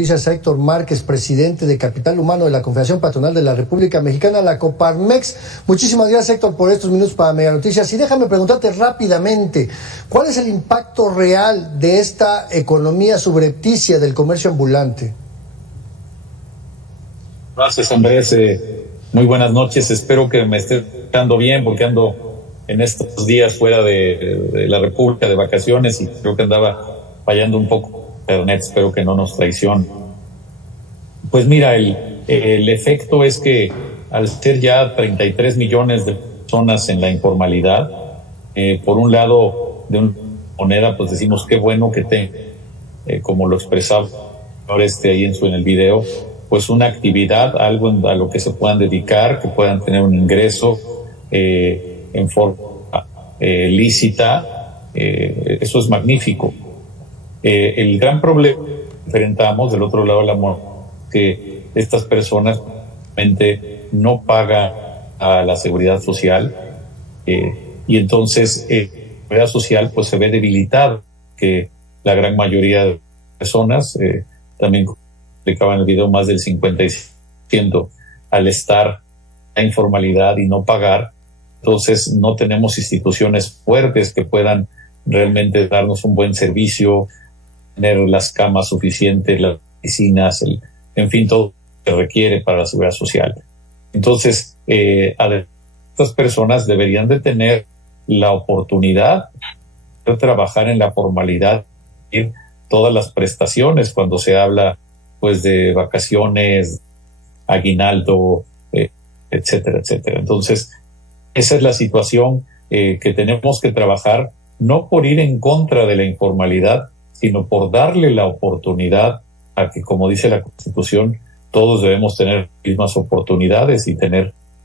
Noticias a Héctor Márquez, presidente de Capital Humano de la Confederación Patronal de la República Mexicana, la Coparmex. Muchísimas gracias, Héctor, por estos minutos para Mega Noticias. Y déjame preguntarte rápidamente, ¿cuál es el impacto real de esta economía subrepticia del comercio ambulante? Gracias, Andrés. Muy buenas noches. Espero que me esté escuchando bien porque ando en estos días fuera de la República de vacaciones y creo que andaba fallando un poco internet. Espero que no nos traicione. Pues mira, el efecto es que al ser ya 33 millones de personas en la informalidad, por un lado, de una moneda, pues decimos qué bueno que como lo expresaba ahí en el video, pues una actividad, algo a lo que se puedan dedicar, que puedan tener un ingreso en forma lícita. Eso es magnífico. El gran problema que enfrentamos del otro lado de la moneda es que estas personas realmente no pagan a la seguridad social y entonces la seguridad social pues se ve debilitada, que la mayoría de personas también explicaba en el video, más del 50% al estar en informalidad y no pagar. Entonces no tenemos instituciones fuertes que puedan realmente darnos un buen servicio, tener las camas suficientes, las oficinas, en fin, todo lo que requiere para la seguridad social. Entonces, estas personas deberían de tener la oportunidad de trabajar en la formalidad, todas las prestaciones cuando se habla pues de vacaciones, aguinaldo, etcétera, etcétera. Entonces, esa es la situación que tenemos que trabajar, no por ir en contra de la informalidad, sino por darle la oportunidad a que, como dice la Constitución, todos debemos tener mismas oportunidades y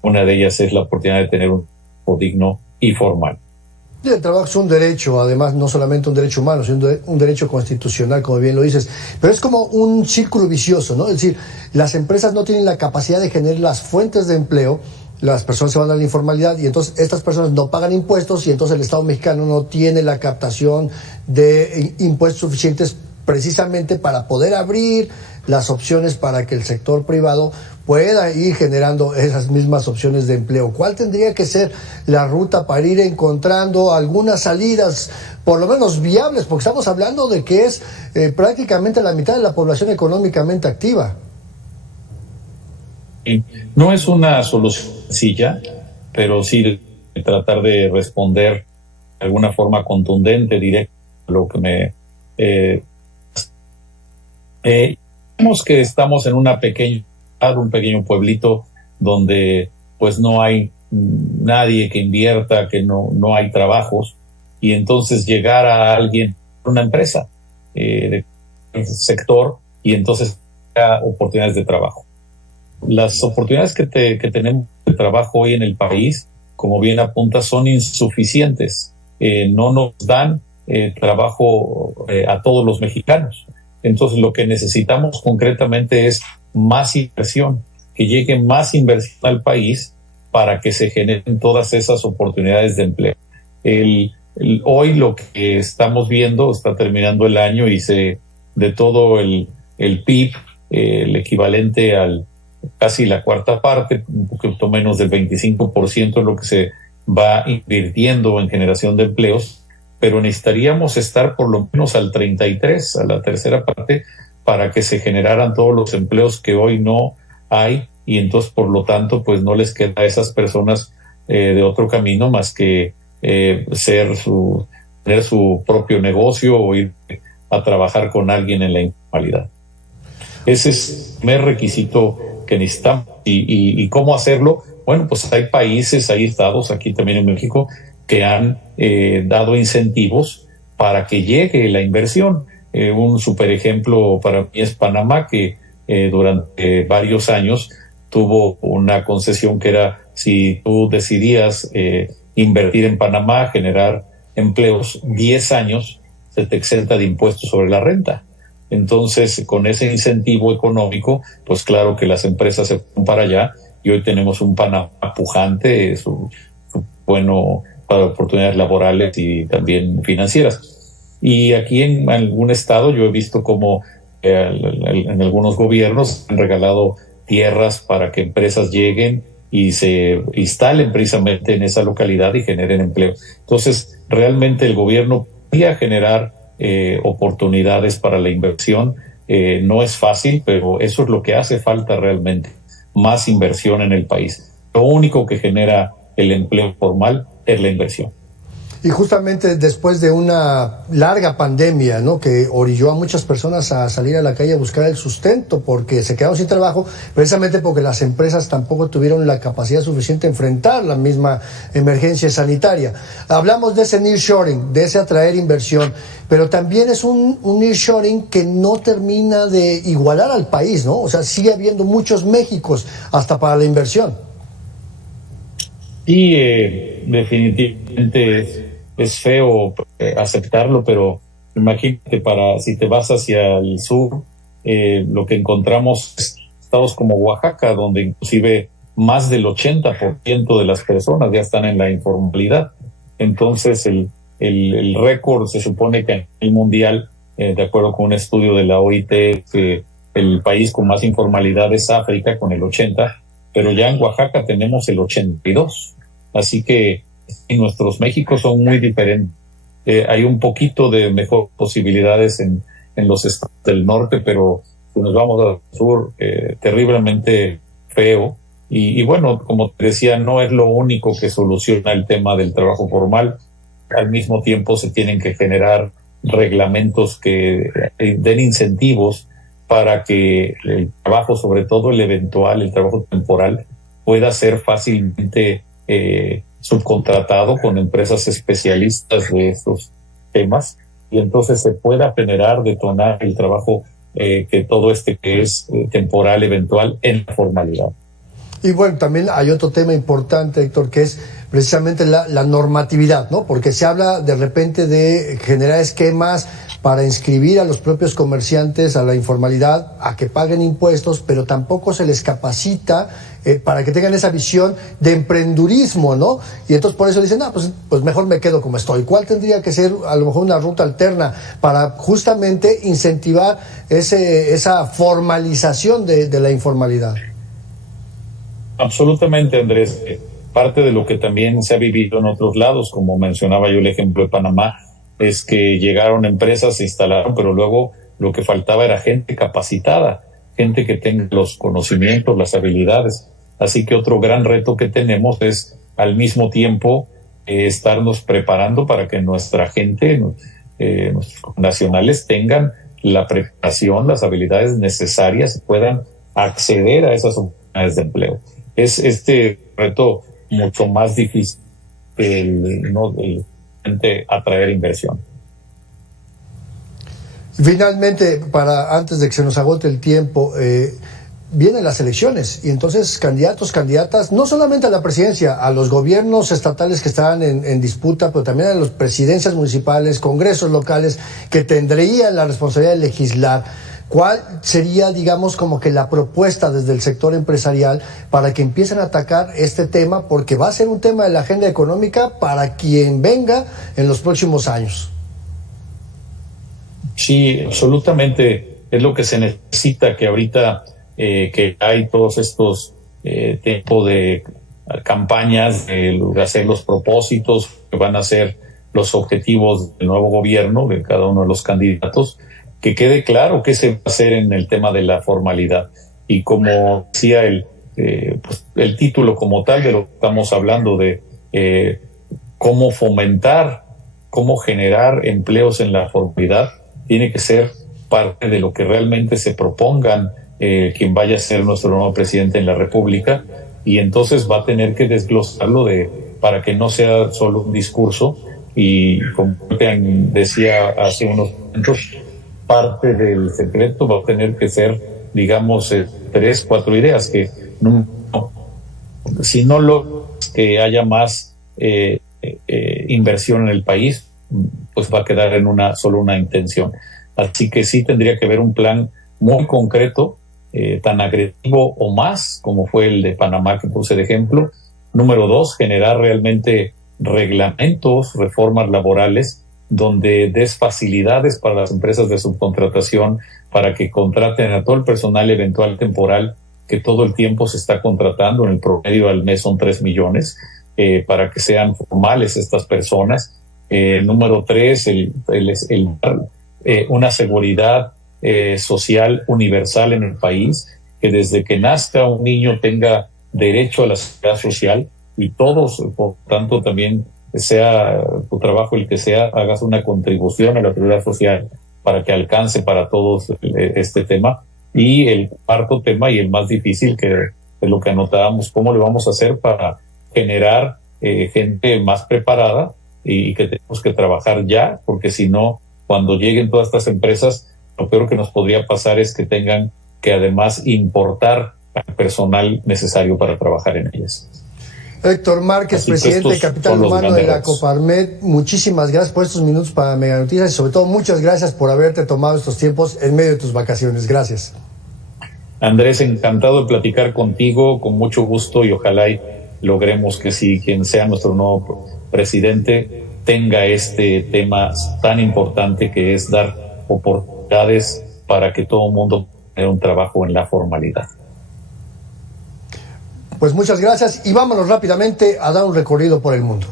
una de ellas es la oportunidad de tener un trabajo digno y formal. El trabajo es un derecho, además, no solamente un derecho humano, sino un derecho constitucional, como bien lo dices. Pero es como un círculo vicioso, ¿no? Es decir, las empresas no tienen la capacidad de generar las fuentes de empleo, las personas se van a la informalidad y entonces estas personas no pagan impuestos y entonces el Estado mexicano no tiene la captación de impuestos suficientes precisamente para poder abrir las opciones para que el sector privado pueda ir generando esas mismas opciones de empleo. ¿Cuál tendría que ser la ruta para ir encontrando algunas salidas, por lo menos viables? Porque estamos hablando de que es prácticamente la mitad de la población económicamente activa. No es una solución sencilla, pero sí tratar de responder de alguna forma contundente, directa, a lo que me... vemos que estamos en un pequeño pueblito donde pues no hay nadie que invierta, que no hay trabajos, y entonces llegar a alguien, una empresa del sector, y entonces oportunidades de trabajo. Las oportunidades que tenemos de trabajo hoy en el país, como bien apunta, son insuficientes. No nos dan trabajo a todos los mexicanos. Entonces lo que necesitamos concretamente es más inversión, que llegue más inversión al país para que se generen todas esas oportunidades de empleo. Hoy lo que estamos viendo, está terminando el año y de todo el PIB, el equivalente al casi la cuarta parte, un poquito menos del 25% es lo que se va invirtiendo en generación de empleos, pero necesitaríamos estar por lo menos al 33%, a la tercera parte, para que se generaran todos los empleos que hoy no hay, y entonces por lo tanto pues no les queda a esas personas de otro camino más que tener su propio negocio o ir a trabajar con alguien en la informalidad. Ese es el primer requisito que necesitamos. ¿Y cómo hacerlo? Bueno, pues hay países, hay estados, aquí también en México, que han dado incentivos para que llegue la inversión. Un super ejemplo para mí es Panamá, que durante varios años tuvo una concesión que era, si tú decidías invertir en Panamá, generar empleos, 10 años se te exenta de impuestos sobre la renta. Entonces, con ese incentivo económico, pues claro que las empresas se van para allá, y hoy tenemos un Panamá pujante, bueno para oportunidades laborales y también financieras. Y aquí en algún estado yo he visto como en algunos gobiernos han regalado tierras para que empresas lleguen y se instalen precisamente en esa localidad y generen empleo. Entonces, realmente el gobierno podría generar oportunidades para la inversión. No es fácil, pero eso es lo que hace falta realmente, más inversión en el país. Lo único que genera el empleo formal es la inversión. Y justamente después de una larga pandemia, ¿no?, que orilló a muchas personas a salir a la calle a buscar el sustento porque se quedaron sin trabajo, precisamente porque las empresas tampoco tuvieron la capacidad suficiente de enfrentar la misma emergencia sanitaria. Hablamos de ese nearshoring, de ese atraer inversión, pero también es un nearshoring que no termina de igualar al país, ¿no? O sea, sigue habiendo muchos Méxicos hasta para la inversión. Y definitivamente es feo aceptarlo, pero imagínate, si te vas hacia el sur, lo que encontramos es estados como Oaxaca, donde inclusive más del 80% de las personas ya están en la informalidad. Entonces el récord se supone que a nivel mundial, de acuerdo con un estudio de la OIT, que el país con más informalidad es África con el 80%, pero ya en Oaxaca tenemos el 82%. Así que nuestros Méxicos son muy diferentes. Hay un poquito de mejor posibilidades en los estados del norte, pero si nos vamos al sur, terriblemente feo. Y bueno, como te decía, no es lo único que soluciona el tema del trabajo formal. Al mismo tiempo se tienen que generar reglamentos que den incentivos para que el trabajo, sobre todo el eventual, el trabajo temporal, pueda ser fácilmente subcontratado con empresas especialistas de estos temas, y entonces se pueda generar, detonar el trabajo que todo que es temporal, eventual, en la formalidad. Y bueno, también hay otro tema importante, Héctor, que es precisamente la normatividad, ¿no? Porque se habla de repente de generar esquemas para inscribir a los propios comerciantes a la informalidad, a que paguen impuestos, pero tampoco se les capacita para que tengan esa visión de emprendurismo, ¿no? Y entonces por eso dicen, pues mejor me quedo como estoy. ¿Cuál tendría que ser a lo mejor una ruta alterna para justamente incentivar esa formalización de la informalidad? Absolutamente, Andrés. Parte de lo que también se ha vivido en otros lados, como mencionaba yo el ejemplo de Panamá, es que llegaron empresas, se instalaron, pero luego lo que faltaba era gente capacitada, gente que tenga los conocimientos, las habilidades. Así que otro gran reto que tenemos es al mismo tiempo estarnos preparando para que nuestra gente, nuestros nacionales, tengan la preparación, las habilidades necesarias y puedan acceder a esas oportunidades de empleo. Es este reto mucho más difícil el atraer inversión. Finalmente, antes de que se nos agote el tiempo, vienen las elecciones y entonces candidatas, no solamente a la presidencia, a los gobiernos estatales que están en disputa, pero también a las presidencias municipales, congresos locales que tendrían la responsabilidad de legislar. ¿Cuál sería, digamos, como que la propuesta desde el sector empresarial para que empiecen a atacar este tema? Porque va a ser un tema de la agenda económica para quien venga en los próximos años. Sí, absolutamente. Es lo que se necesita, que ahorita que hay todos estos tipos de campañas, de hacer los propósitos, que van a ser los objetivos del nuevo gobierno, de cada uno de los candidatos, que quede claro qué se va a hacer en el tema de la formalidad. Y como decía el título como tal de lo que estamos hablando, de cómo fomentar, cómo generar empleos en la formalidad, tiene que ser parte de lo que realmente se propongan quien vaya a ser nuestro nuevo presidente en la República, y entonces va a tener que desglosarlo para que no sea solo un discurso. Y como decía hace unos momentos, parte del secreto va a tener que ser, digamos, 3, 4 ideas que si no que haya más inversión en el país, pues va a quedar en solo una intención. Así que sí tendría que haber un plan muy concreto, tan agresivo o más, como fue el de Panamá que puse de ejemplo. Número 2, generar realmente reglamentos, reformas laborales donde des facilidades para las empresas de subcontratación para que contraten a todo el personal eventual temporal que todo el tiempo se está contratando. En el promedio al mes son 3 millones, para que sean formales estas personas. Número 3, una seguridad social universal en el país, que desde que nazca un niño tenga derecho a la seguridad social, y todos, por tanto, también sea tu trabajo el que sea, hagas una contribución a la seguridad social para que alcance para todos este tema. Y el cuarto tema, y el más difícil, que es lo que anotábamos, cómo le vamos a hacer para generar gente más preparada, y que tenemos que trabajar ya, porque si no, cuando lleguen todas estas empresas, lo peor que nos podría pasar es que tengan que además importar al personal necesario para trabajar en ellas. Héctor Márquez, Así presidente de Capital Humano de la Coparmex, muchísimas gracias por estos minutos para Mega Noticias, y sobre todo muchas gracias por haberte tomado estos tiempos en medio de tus vacaciones. Gracias. Andrés, encantado de platicar contigo, con mucho gusto, y ojalá y logremos que si quien sea nuestro nuevo presidente tenga este tema tan importante, que es dar oportunidades para que todo el mundo tenga un trabajo en la formalidad. Pues muchas gracias, y vámonos rápidamente a dar un recorrido por el mundo.